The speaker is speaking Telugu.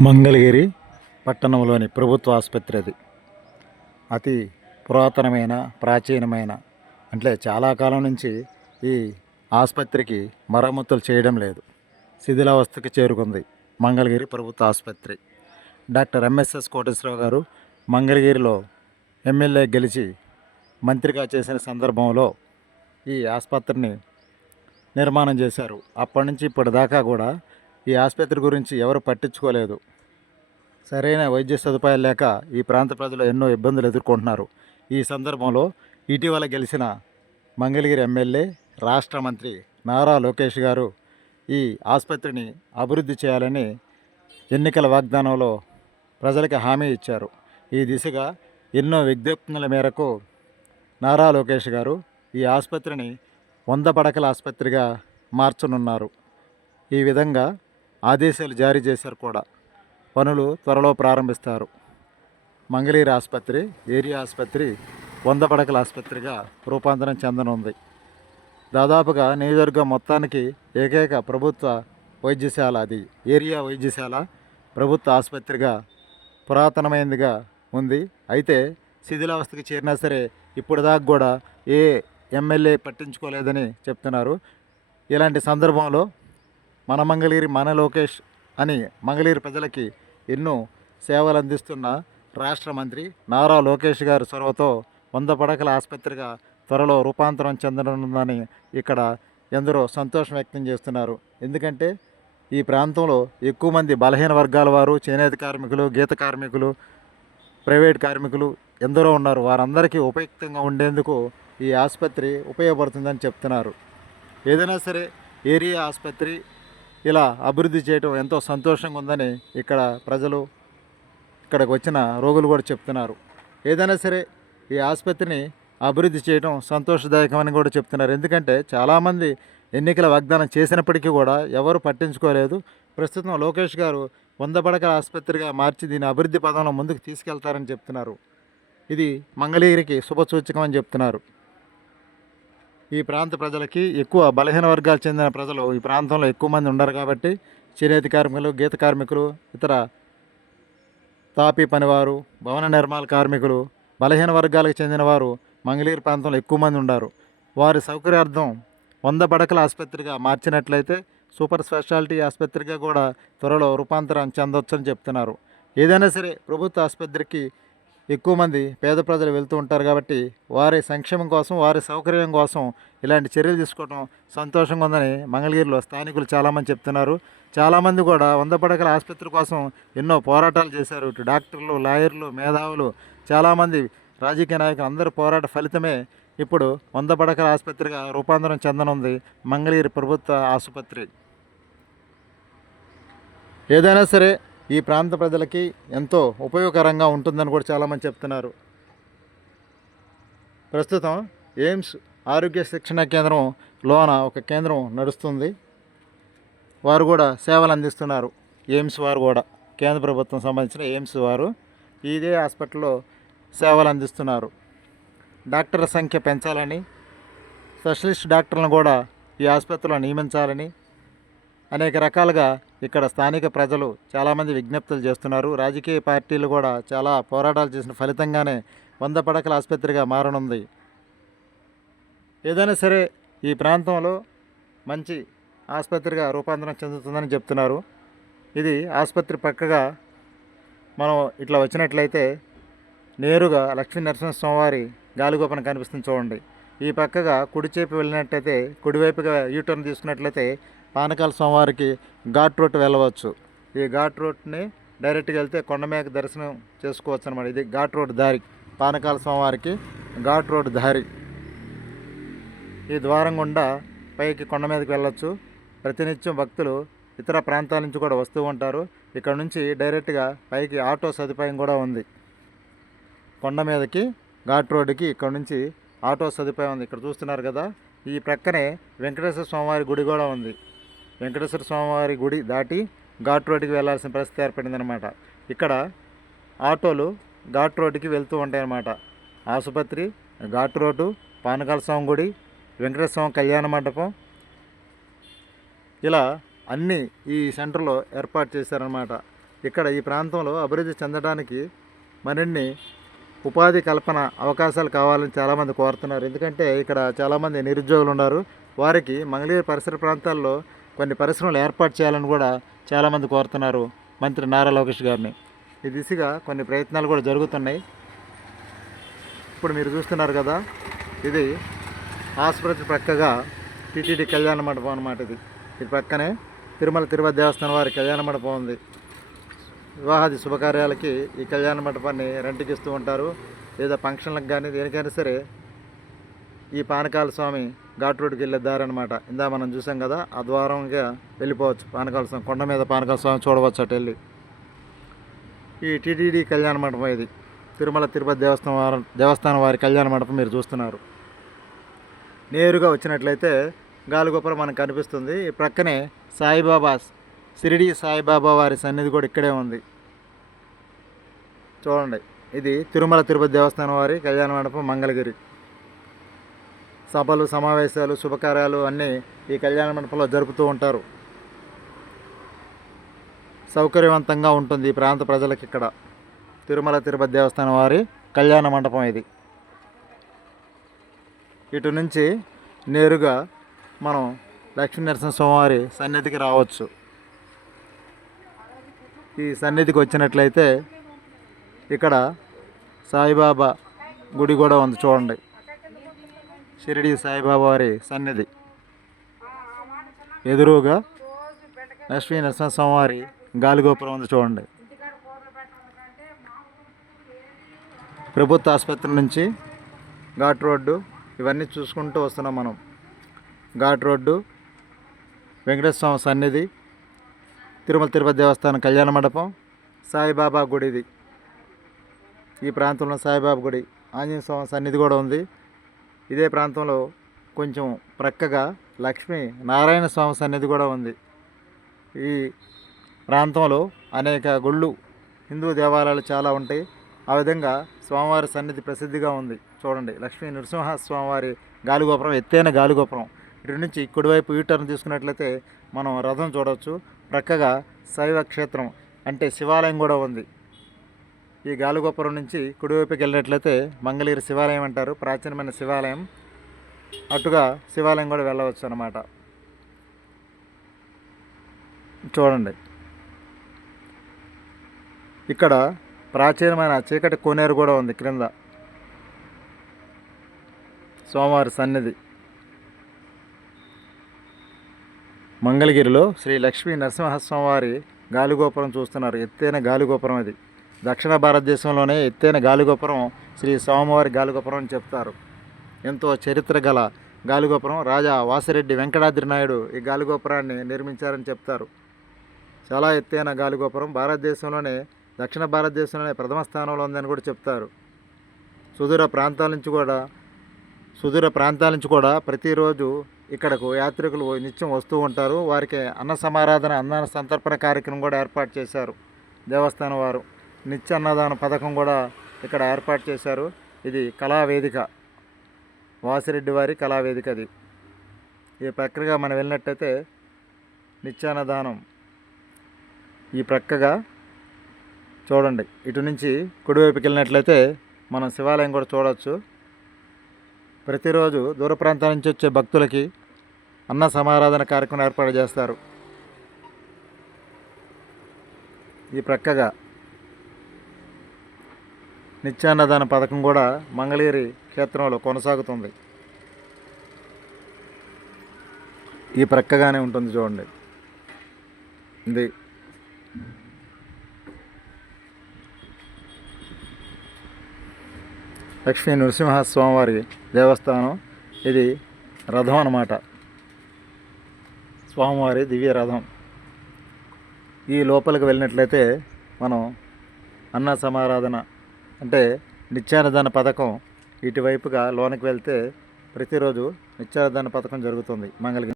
మంగళగిరి పట్టణంలోని ప్రభుత్వ ఆసుపత్రి అది. అతి పురాతనమైన ప్రాచీనమైన అంటే చాలా కాలం నుంచి ఈ ఆసుపత్రికి మరమ్మతులు చేయడం లేదు. శిథిలావస్థకి చేరుకుంది మంగళగిరి ప్రభుత్వ ఆసుపత్రి. డాక్టర్ ఎంఎస్ఎస్ కోటేశ్వరరావు గారు మంగళగిరిలో ఎమ్మెల్యే గెలిచి మంత్రిగా చేసిన సందర్భంలో ఈ ఆసుపత్రిని నిర్మాణం చేశారు. అప్పటి నుంచి ఇప్పటిదాకా కూడా ఈ ఆసుపత్రి గురించి ఎవరు పట్టించుకోలేదు. సరైన వైద్య సదుపాయాలు లేక ఈ ప్రాంత ప్రజలు ఎన్నో ఇబ్బందులు ఎదుర్కొంటున్నారు. ఈ సందర్భంలో ఇటీవల గెలిచిన మంగళగిరి ఎమ్మెల్యే రాష్ట్ర మంత్రి నారా లోకేష్ గారు ఈ ఆసుపత్రిని అభివృద్ధి చేయాలని ఎన్నికల వాగ్దానంలో ప్రజలకు హామీ ఇచ్చారు. ఈ దిశగా ఎన్నో విజ్ఞప్తుల మేరకు నారా లోకేష్ గారు ఈ ఆసుపత్రిని వంద పడకల ఆసుపత్రిగా మార్చనున్నారు. ఈ విధంగా ఆదేశాలు జారీ చేశారు కూడా. పనులు త్వరలో ప్రారంభిస్తారు. మంగళీరు ఆసుపత్రి ఏరియా ఆసుపత్రి వంద పడకల ఆసుపత్రిగా రూపాంతరం చెందనుంది. దాదాపుగా నియోజకవర్గం మొత్తానికి ఏకైక ప్రభుత్వ వైద్యశాల అది. ఏరియా వైద్యశాల ప్రభుత్వ ఆసుపత్రిగా పురాతనమైనదిగా ఉంది. అయితే శిథిలావస్థకి చేరినా సరే ఇప్పుడు దాకా కూడా ఏ ఎమ్మెల్యే పట్టించుకోలేదని చెప్తున్నారు. ఇలాంటి సందర్భంలో మన మంగళగిరి మన లోకేష్ అని మంగళగిరి ప్రజలకి ఎన్నో సేవలు అందిస్తున్న రాష్ట్ర మంత్రి నారా లోకేష్ గారి చొరవతో వంద పడకల ఆసుపత్రిగా త్వరలో రూపాంతరం చెందనుందని ఇక్కడ ఎందరో సంతోషం వ్యక్తం చేస్తున్నారు. ఎందుకంటే ఈ ప్రాంతంలో ఎక్కువ మంది బలహీన వర్గాల వారు చేనేత కార్మికులు గీత కార్మికులు ప్రైవేట్ కార్మికులు ఎందరో ఉన్నారు. వారందరికీ ఉపయుక్తంగా ఉండేందుకు ఈ ఆసుపత్రి ఉపయోగపడుతుందని చెప్తున్నారు. ఏదైనా సరే ఏరియా ఆసుపత్రి ఇలా అభివృద్ధి చేయడం ఎంతో సంతోషంగా ఉందని ఇక్కడ ప్రజలు ఇక్కడికి వచ్చిన రోగులు కూడా చెప్తున్నారు. ఏదైనా సరే ఈ ఆసుపత్రిని అభివృద్ధి చేయడం సంతోషదాయకమని కూడా చెప్తున్నారు. ఎందుకంటే చాలామంది ఎన్నికల వాగ్దానం చేసినప్పటికీ కూడా ఎవరు పట్టించుకోలేదు. ప్రస్తుతం లోకేష్ గారు వంద పడకల ఆసుపత్రిగా మార్చి దీని అభివృద్ధి పదంలో ముందుకు తీసుకెళ్తారని చెప్తున్నారు. ఇది మంగళగిరికి శుభసూచకం అని చెప్తున్నారు. ఈ ప్రాంత ప్రజలకి ఎక్కువ బలహీన వర్గాలు చెందిన ప్రజలు ఈ ప్రాంతంలో ఎక్కువ మంది ఉండరు కాబట్టి చేనేత కార్మికులు గీత కార్మికులు ఇతర తాపీ పనివారు భవన నిర్మాణ కార్మికులు బలహీన వర్గాలకు చెందిన వారు మంగళగిరి ప్రాంతంలో ఎక్కువ మంది ఉన్నారు వారి సౌకర్యార్థం వంద పడకల ఆసుపత్రిగా మార్చినట్లయితే సూపర్ స్పెషాలిటీ ఆసుపత్రిగా కూడా త్వరలో రూపాంతరం చెందొచ్చని చెప్తున్నారు. ఏదైనా సరే ప్రభుత్వ ఆసుపత్రికి ఎక్కువ మంది పేద ప్రజలు వెళ్తూ ఉంటారు కాబట్టి వారి సంక్షేమం కోసం వారి సౌకర్యం కోసం ఇలాంటి చర్యలు తీసుకోవడం సంతోషంగా ఉందని మంగళగిరిలో స్థానికులు చాలామంది చెప్తున్నారు. చాలామంది కూడా వంద పడకల ఆసుపత్రి కోసం ఎన్నో పోరాటాలు చేశారు. ఇటు డాక్టర్లు లాయర్లు మేధావులు చాలామంది రాజకీయ నాయకులు అందరి పోరాట ఫలితమే ఇప్పుడు వంద పడకల ఆసుపత్రిగా రూపాంతరం చెందనుంది మంగళగిరి ప్రభుత్వ ఆసుపత్రి. ఏదైనా సరే ఈ ప్రాంత ప్రజలకి ఎంతో ఉపయోగకరంగా ఉంటుందని కూడా చాలామంది చెప్తున్నారు. ప్రస్తుతం ఎయిమ్స్ ఆరోగ్య శిక్షణ కేంద్రం లోన ఒక కేంద్రం నడుస్తుంది. వారు కూడా సేవలు అందిస్తున్నారు. ఎయిమ్స్ వారు కూడా కేంద్ర ప్రభుత్వం సంబంధించిన ఎయిమ్స్ వారు ఇదే హాస్పిటల్లో సేవలు అందిస్తున్నారు. డాక్టర్ల సంఖ్య పెంచాలని స్పెషలిస్ట్ డాక్టర్లను కూడా ఈ ఆసుపత్రిలో నియమించాలని అనేక రకాలుగా ఇక్కడ స్థానిక ప్రజలు చాలామంది విజ్ఞప్తులు చేస్తున్నారు. రాజకీయ పార్టీలు కూడా చాలా పోరాటాలు చేసిన ఫలితంగానే వంద పడకల ఆసుపత్రిగా మారనుంది. ఏదైనా సరే ఈ ప్రాంతంలో మంచి ఆసుపత్రిగా రూపాంతరం చెందుతుందని చెప్తున్నారు. ఇది ఆసుపత్రి పక్కగా మనం ఇట్లా వచ్చినట్లయితే నేరుగా లక్ష్మీ నరసింహస్వామివారి గాలిగోపన కనిపిస్తుంది చూడండి. ఈ పక్కగా కుడిచేపు వెళ్ళినట్టయితే కుడివైపుగా యూటర్న్ తీసుకున్నట్లయితే పానకాల స్వామివారికి ఘాట్ రోడ్ వెళ్ళవచ్చు. ఈ ఘాట్ రోడ్ని డైరెక్ట్గా వెళ్తే కొండమేక దర్శనం చేసుకోవచ్చు అనమాట ఇది ఘాట్ రోడ్ దారి. పానకాల స్వామివారికి ఘాట్ రోడ్ దారి. ఈ ద్వారం గుండా పైకి కొండ మీదకి వెళ్ళొచ్చు. ప్రతినిత్యం భక్తులు ఇతర ప్రాంతాల నుంచి కూడా వస్తూ ఉంటారు. ఇక్కడ నుంచి డైరెక్ట్గా పైకి ఆటో సదుపాయం కూడా ఉంది. కొండ మీదకి ఘాట్ రోడ్డుకి ఇక్కడ నుంచి ఆటో సదుపాయం ఉంది. ఇక్కడ చూస్తున్నారు కదా ఈ ప్రక్కనే వెంకటేశ్వర స్వామివారి గుడి కూడా ఉంది. వెంకటేశ్వర స్వామివారి గుడి దాటి ఘాట్ రోడ్డుకి వెళ్ళాల్సిన పరిస్థితి ఏర్పడిందనమాట ఇక్కడ ఆటోలు ఘాట్ రోడ్డుకి వెళ్తూ ఉంటాయన్నమాట. ఆసుపత్రి ఘాట్ రోడ్డు పానకాల స్వామి గుడి వెంకటేశ్వర స్వామి కళ్యాణ మండపం. ఇలా అన్నీ ఈ సెంటర్లో ఏర్పాటు చేశారనమాట ఇక్కడ ఈ ప్రాంతంలో అభివృద్ధి చెందడానికి మరిన్ని ఉపాధి కల్పన అవకాశాలు కావాలని చాలామంది కోరుతున్నారు. ఎందుకంటే ఇక్కడ చాలామంది నిరుద్యోగులు ఉన్నారు. వారికి మంగళగిరి పరిసర ప్రాంతాల్లో కొన్ని పరిశ్రమలు ఏర్పాటు చేయాలని కూడా చాలామంది కోరుతున్నారు మంత్రి నారా లోకేష్ గారిని. ఈ దిశగా కొన్ని ప్రయత్నాలు కూడా జరుగుతున్నాయి. ఇప్పుడు మీరు చూస్తున్నారు కదా ఇది ఆసుపత్రి ప్రక్కగా టీటీడీ కళ్యాణ మండపం అన్నమాట ఇది. ఇది పక్కనే తిరుమల తిరుపతి దేవస్థానం వారి కళ్యాణ మండపం ఉంది. వివాహాది శుభకార్యాలకి ఈ కళ్యాణ మండపాన్ని రెంట్కి ఇస్తూ ఉంటారు. లేదా ఫంక్షన్లకు కానీ దేనికైనా సరే ఈ పానకాల స్వామి ఘాట్ రోడ్కి వెళ్ళే దారి అనమాట ఇందా మనం చూసాం కదా ఆ ద్వారంగా వెళ్ళిపోవచ్చు పానకాల స్వామి కొండ మీద పానకాల స్వామి చూడవచ్చు అటు వెళ్ళి. ఈ టీటీడీ కళ్యాణ మండపం ఇది. తిరుమల తిరుపతి దేవస్థానం వారి దేవస్థానం వారి కళ్యాణ మండపం మీరు చూస్తున్నారు. నేరుగా వచ్చినట్లయితే గాలిగోపురం మనకు కనిపిస్తుంది. ఈ ప్రక్కనే సాయిబాబా షిరిడి సాయిబాబా వారి సన్నిధి కూడా ఇక్కడే ఉంది. చూడండి ఇది తిరుమల తిరుపతి దేవస్థానం వారి కళ్యాణ మండపం మంగళగిరి. సభలు సమావేశాలు శుభకార్యాలు అన్నీ ఈ కళ్యాణ మండపంలో జరుపుతూ ఉంటారు. సౌకర్యవంతంగా ఉంటుంది ఈ ప్రాంత ప్రజలకు ఇక్కడ. తిరుమల తిరుపతి దేవస్థానం వారి కళ్యాణ మండపం ఇది. ఇటు నుంచి నేరుగా మనం లక్ష్మీ నరసింహస్వామి సన్నిధికి రావచ్చు. ఈ సన్నిధికి వచ్చినట్లయితే ఇక్కడ సాయిబాబా గుడి కూడా ఉంది చూడండి. షిరిడి సాయిబాబా వారి సన్నిధి. ఎదురుగా లక్ష్మీ నరసింహస్వామి వారి గాలిగోపురం ఉంది చూడండి. ప్రభుత్వ ఆసుపత్రి నుంచి ఘాట్ రోడ్డు ఇవన్నీ చూసుకుంటూ వస్తున్నాం మనం. ఘాట్ రోడ్డు వెంకటేశ్వర స్వామి సన్నిధి తిరుమల తిరుపతి దేవస్థానం కళ్యాణ మండపం సాయిబాబా గుడిది. ఈ ప్రాంతంలో సాయిబాబా గుడి ఆంజనేయ స్వామి సన్నిధి కూడా ఉంది. ఇదే ప్రాంతంలో కొంచెం ప్రక్కగా లక్ష్మీ నారాయణ స్వామి సన్నిధి కూడా ఉంది. ఈ ప్రాంతంలో అనేక గుళ్ళు హిందూ దేవాలయాలు చాలా ఉంటాయి. ఆ విధంగా స్వామివారి సన్నిధి ప్రసిద్ధిగా ఉంది. చూడండి లక్ష్మీ నరసింహ స్వామివారి గాలిగోపురం ఎత్తైన గాలిగోపురం. ఇటు నుంచి కుడివైపు యూటర్న్ తీసుకున్నట్లయితే మనం రథం చూడవచ్చు. ప్రక్కగా శైవ క్షేత్రం అంటే శివాలయం కూడా ఉంది. ఈ గాలిగోపురం నుంచి కుడివైపుకి వెళ్ళినట్లయితే మంగళగిరి శివాలయం అంటారు. ప్రాచీనమైన శివాలయం. అటుగా శివాలయం కూడా వెళ్ళవచ్చు అన్నమాట. చూడండి. ఇక్కడ ప్రాచీనమైన చీకటి కోనేరు కూడా ఉంది క్రింద. సోమవారి సన్నిధి. మంగళగిరిలో శ్రీ లక్ష్మీ నరసింహస్వామివారి గాలిగోపురం చూస్తున్నారు. ఎత్తైన గాలిగోపురం అది. దక్షిణ భారతదేశంలోనే ఎత్తైన గాలిగోపురం శ్రీ స్వామివారి గాలిగోపురం అని చెప్తారు. ఎంతో చరిత్ర గల గాలిగోపురం రాజా వాసిరెడ్డి వెంకటాద్రి నాయుడు ఈ గాలిగోపురాన్ని నిర్మించారని చెప్తారు. చాలా ఎత్తైన గాలిగోపురం భారతదేశంలోనే దక్షిణ భారతదేశంలోనే ప్రథమ స్థానంలో ఉందని కూడా చెప్తారు. సుదూర ప్రాంతాల నుంచి కూడా సుదూర ప్రాంతాల నుంచి కూడా ప్రతిరోజు ఇక్కడకు యాత్రికులు నిత్యం వస్తూ ఉంటారు. వారికి అన్న సమారాధన అన్న సంతర్పణ కార్యక్రమం కూడా ఏర్పాటు చేశారు దేవస్థానం వారు. నిత్య అన్నదాన పథకం కూడా ఇక్కడ ఏర్పాటు చేశారు. ఇది కళావేదిక వాసిరెడ్డి వారి కళావేదిక అది. ఈ ప్రక్రియగా మనం వెళ్ళినట్టయితే నిత్యాన్నదానం ఈ ప్రక్కగా చూడండి. ఇటు నుంచి కుడివైపుకి వెళ్ళినట్లయితే మనం శివాలయం కూడా చూడవచ్చు ప్రతిరోజు దూర ప్రాంతాల నుంచి వచ్చే భక్తులకి అన్న సమారాధన కార్యక్రమం ఏర్పాటు చేస్తారు. ఈ ప్రక్కగా నిత్యాన్నదాన పథకం కూడా మంగళగిరి క్షేత్రంలో కొనసాగుతుంది. ఈ ప్రక్కగానే ఉంటుంది చూడండి. ఇది. లక్ష్మీ నరసింహస్వామివారి దేవస్థానం. ఇది రథం అన్నమాట. స్వామివారి దివ్య రథం. ఈ లోపలికి వెళ్ళినట్లయితే మనం అన్న సమారాధన అంటే నిత్యాన్నదాన పథకం ఇటువైపుగా లోనికి వెళ్తే ప్రతిరోజు నిత్యాన్నదాన పథకం జరుగుతుంది మంగళగిరి.